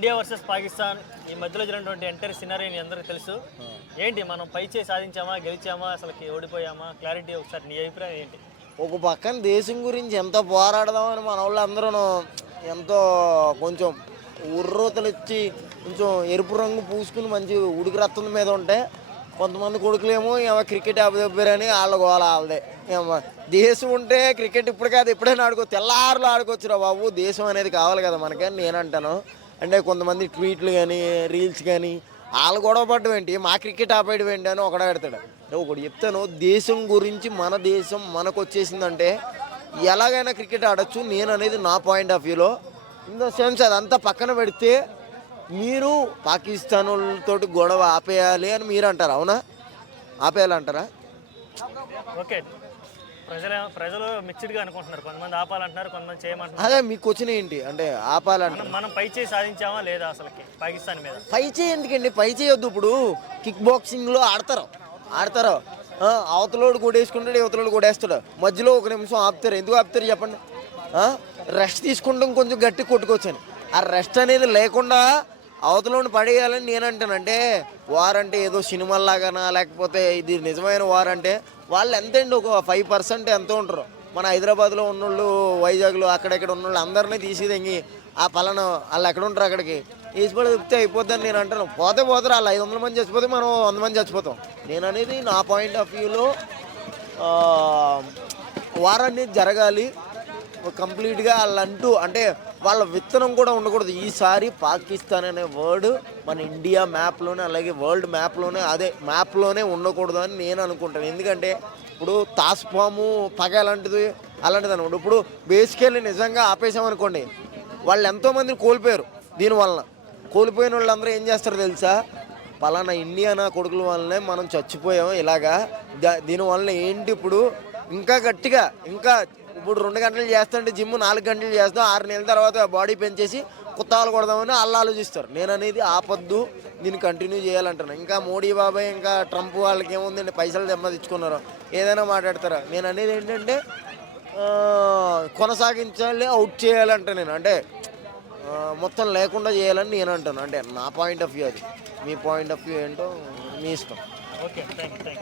India versus Pakistan ఈ మధ్యలో జరిగినటువంటి ఎంటైర్ సినారీ అందరికీ తెలుసు. ఏంటి మనం పై చేయి సాధించామా, గెలిచామా, అసలుకి ఓడిపోయామా? క్లారిటీ ఒకసారి నీ అభిప్రాయం ఏంటి? ఒక పక్కన దేశం గురించి ఎంత పోరాడదామని మన వాళ్ళు అందరూ ఎంతో కొంచెం ఉర్రూతలు ఇచ్చి కొంచెం ఎరుపు రంగు పూసుకుని మంచి ఉడికి రత్తం మీద ఉంటే, కొంతమంది కొడుకులేమో ఏమో క్రికెట్ అప్పదెప్పారని వాళ్ళ గోల వాళ్ళదే. ఏమో దేశం ఉంటే క్రికెట్ ఇప్పుడు కాదు ఎప్పుడైనా తెల్లారులు ఆడుకోవచ్చురా బాబు. దేశం అనేది కావాలి కదా మనకని నేను అంటాను. అంటే కొంతమంది ట్వీట్లు కానీ రీల్స్ కానీ వాళ్ళు గొడవ పడ్డం ఏంటి, మా క్రికెట్ ఆపేయడం ఏంటి అని ఒకడ పెడతాడు. ఒకటి చెప్తాను, దేశం గురించి మన దేశం మనకు వచ్చేసిందంటే ఎలాగైనా క్రికెట్ ఆడచ్చు నేను అనేది నా పాయింట్ ఆఫ్ వ్యూలో. ఇన్ ద సెన్స్ అదంతా పక్కన పెడితే మీరు పాకిస్తాన్ వాళ్ళతోటి గొడవ ఆపేయాలి అని మీరు అంటారా? అవునా, ఆపేయాలంటారా? ఓకే, ప్రజలు మిక్స్డ్గా అనుకుంటున్నారు. కొంతమంది ఆపాలంటున్నారు, కొంతమంది చేయమంటున్నారు. అదే మీకు వచ్చిన ఏంటి అంటే ఆపాలంటారు. మనం పై చేయి సాధించామా లేదా అసలుకి పాకిస్తాన్ మీద? పై చేయి ఎందుకండి, పై చేయొద్దు. ఇప్పుడు కిక్ బాక్సింగ్లో ఆడతారు అవతలోడు కొడేసుకుంటాడు, యువతలోడు కొడేస్తాడు, మధ్యలో ఒక నిమిషం ఆపుతారు. ఎందుకు ఆపుతారు చెప్పండి? రెస్ట్ తీసుకుంటాం, కొంచెం గట్టి కొట్టుకోవచ్చని. ఆ రెస్ట్ అనేది లేకుండా అవతలోని పడేయాలని నేను అంటాను. అంటే వార్ అంటే ఏదో సినిమాలాగానా, లేకపోతే ఇది నిజమైన వార్ అంటే వాళ్ళు ఎంతండి, ఒక 5% ఎంతో ఉంటారు. మన హైదరాబాద్లో ఉన్నోళ్ళు, వైజాగ్లో అక్కడెక్కడ ఉన్నోళ్ళు అందరినీ తీసేదంగి ఆ పలానా వాళ్ళు ఎక్కడ ఉంటారు అక్కడికి వేసిపడి చెప్తే అయిపోద్దని నేను అంటాను. పోతారు వాళ్ళు 500 మంది చచ్చిపోతే మనం 100 మంది చచ్చిపోతాం. నేను అనేది నా పాయింట్ ఆఫ్ వ్యూలో వార్ అనేది జరగాలి కంప్లీట్గా. వాళ్ళంటూ అంటే వాళ్ళ విత్తనం కూడా ఉండకూడదు. ఈసారి పాకిస్తాన్ అనే వర్డ్ మన ఇండియా మ్యాప్లోనే, అలాగే వరల్డ్ మ్యాప్లోనే, అదే మ్యాప్లోనే ఉండకూడదు అని నేను అనుకుంటాను. ఎందుకంటే ఇప్పుడు తాస్పాము పగ అలాంటిది అనమాట. ఇప్పుడు బేసికల్లీ నిజంగా ఆపేసామనుకోండి, వాళ్ళు ఎంతోమందిని కోల్పోయారు. దీనివలన కోల్పోయిన వాళ్ళందరూ ఏం చేస్తారో తెలుసా, పలానా ఇండియా నా కొడుకుల వల్లనే మనం చచ్చిపోయాం ఇలాగా. దీనివల్ల ఏంటి ఇప్పుడు ఇంకా గట్టిగా, ఇంకా ఇప్పుడు 2 గంటలు చేస్తుంటే జిమ్ 4 గంటలు చేస్తాం, 6 నెలల తర్వాత బాడీ పెంచేసి కొత్తలు కొడదామని వాళ్ళు ఆలోచిస్తారు. నేను అనేది ఆపద్దు, దీన్ని కంటిన్యూ చేయాలంటాను. ఇంకా మోడీ బాబాయ్ ఇంకా ట్రంప్ వాళ్ళకి ఏముందండి, పైసలు దెబ్బతిచ్చుకున్నారు, ఏదైనా మాట్లాడతారా? నేను అనేది ఏంటంటే కొనసాగించాలి, అవుట్ చేయాలంట. నేను అంటే మొత్తం లేకుండా చేయాలని నేను అంటాను. అంటే నా పాయింట్ ఆఫ్ వ్యూ అది. మీ పాయింట్ ఆఫ్ వ్యూ ఏంటో మీ ఇష్టం. Okay, thank you.